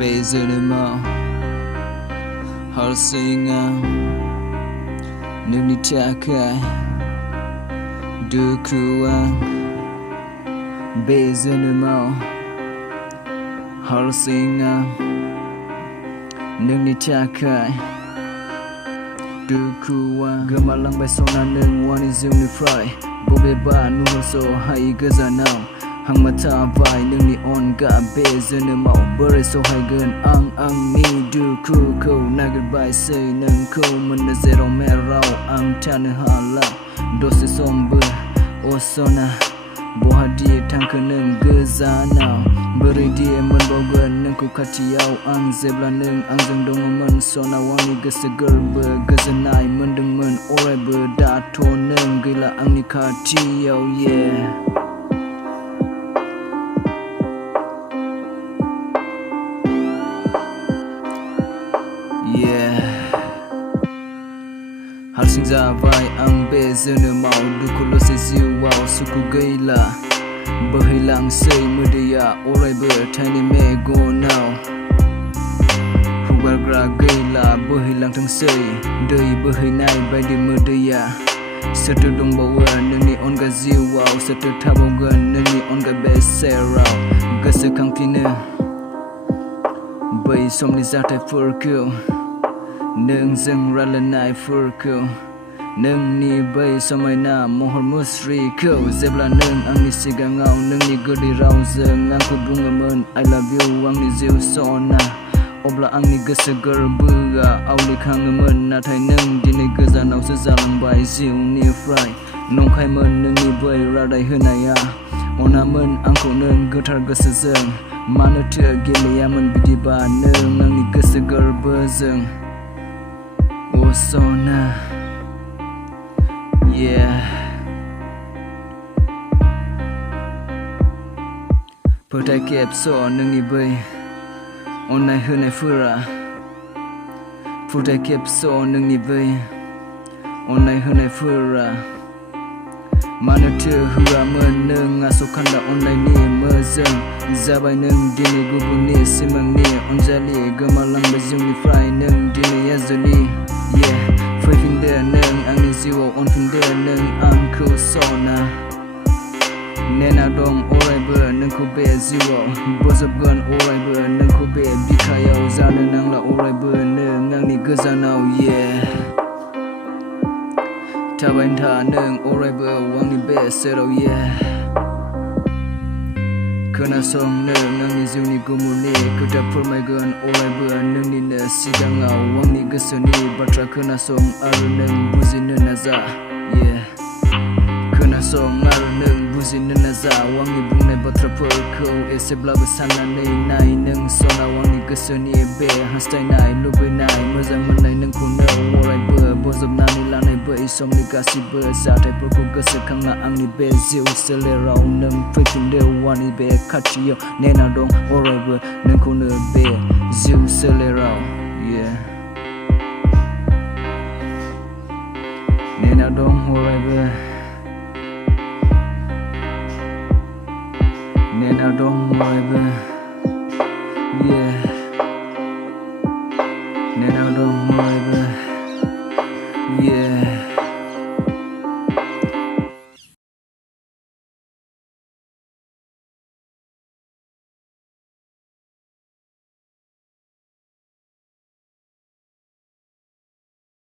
Bezunimo Harsinga Nunitakai Dukuang Bezunimo Harsinga Nunitakai Dukuang Gemalang besona nung wani zungni fry Bobeba nuhoso hai gazanau Hang mata vai nung ni on ga bezunimo Bere so hai gun ang ni duku ko Nagar bai say nung ko Menda zero merau ang tana hala Dosi somber osona Bohadi tangka nung gazanau Beri dia menbogan nung ku katiau ang zebla nung ang zeng dongaman sona wangi geseger begazanai mendeng men orai berdato nung gila ang ni katiau yeah. Harsing zavai ang bezunimo dukulo se ziwao suku gila Berhilang say mudia orai bertani mego now Hubar gra gila berhilang tang say Dei berhinai badi mudia Serta dong bawa neni on ga ziwao Serta tabogan neni on ga beserau Gasa kang pina Bai som ni zatai furku Nung zeng ralanai furku Nung ni bai samai na mohor musri ko Zebla nung ang ni sigangau Nung ni gedi rau zeng Ang ku bunga men I love you ang ni ziu sona Obla ang ni geseger bega Au ni kangemen natai nung Dini gezanau sezalang bai ziu ni fry Nong kai men nung ni bai radai henaya Ona men ang ku nung getar gesezeng Mana te gilia men bidiba Nung ang ni geseger bezeng Osona yeah. Pertai kep so nung ni bai Onai henai fura Pertai kep so nung ni bai Onai henai fura Mana te hura meneng Asokanda onai ni mezeng Zabai nung dini gubung ni simang ni Onjali gemalang bezung ni fry nung dini yazuli yeah. Fai finde nung ang ni ziwa on finde nung ang ku sona Nena dong orai ber nung ku be ziwa Bozab gan orai ber nung ku be bikayau Zana nang la orai ber nung ang ni gezanau yeah. Tabain ta nung orai ber wang ni be serau yeah. Kena song nung ang ni ziu ni gumuni Kuda permai gan orai ber nung ni ne sigangau Wang ni geseni batra kena song aru nung buzi nenaza yeah. Kena song aru nung buzi nenaza Wang ni bungnai batra perkau Esebla besana nai nung sona wang ni geseni be Hastai nai lubai nai mezang menai nung kuna orai ber Bozab nani lanai ber isom ni kasi ber Zatai perku gesekang la ang ni be ziu selerau nung Fikinde wani be kaciyau Nena dong orai ber nung kuna be ziu selerau yeah. Nena dong orai ber Nena dong orai ber yeah.